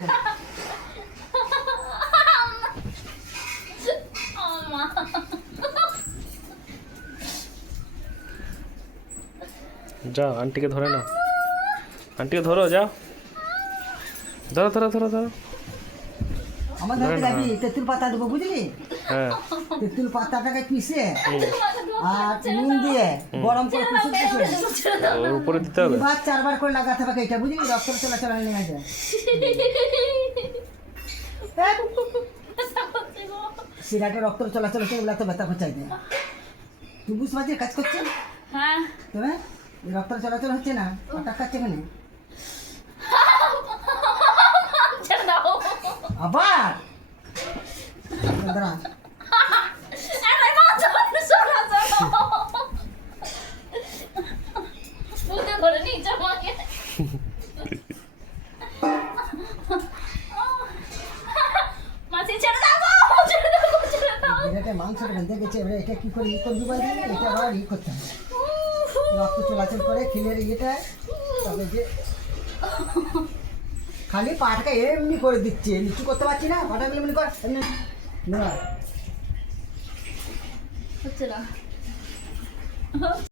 যাও আন্টিকে ধরে নাও, আন্টিকে ধরো, যাও ধরো ধরো ধরো ধরো। আমাদের যাবি তেঁতুল পাতা দেবো বুঝলি, হ্যাঁ তেঁতুল পাতাটাকে পিষে আর নুন দিয়ে গরম করে ওর উপরে দিতে হবে। 4বার করে লাগাতে হবে এটা বুঝলি, রক্ত চলাচল লেগে যায়। সিরাটে রক্ত চলাচল হচ্ছে, এগুলো তো ব্যথা হচ্ছে। তুই বুঝতে পারছিস কাজ করছে? হ্যাঁ তবে রক্ত চলাচল হচ্ছে না, আটা খাচ্ছে কেন আবার? দাঁড়া মাংসটা ভেঙে গেছে, এবারে এটা কি করে করবি বল, এটা আবার করতে হবে, রক্ত চলাচল করে খিলের ইয়েটা। তবে যে খালি পাটাকে এমনি করে দিচ্ছে, নিচু করতে পারছি না, পাটা এমনি কর এমনি না হচ্ছে না।